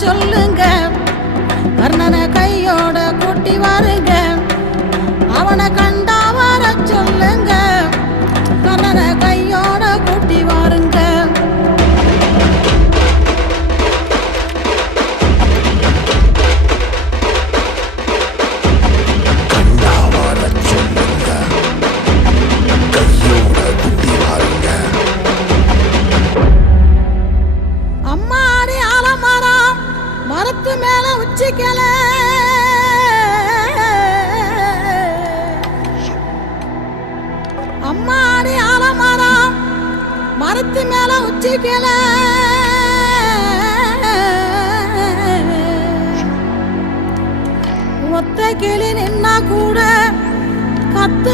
சொல்லுங்க, கர்ணனை கையோட கூட்டி வாருங்க, அவனை கண்டா வர சொல்லுங்க, கர்ணனை கையோட கூட்டி வாருங்க. அம்மாடி ஆலமரம் மரத்து மேல உச்சிக்கல, அம்மாடி ஆலமரம் மரத்து மேல உச்சிக்கல, ஒத்த கிளி நின்னா கூட கத்து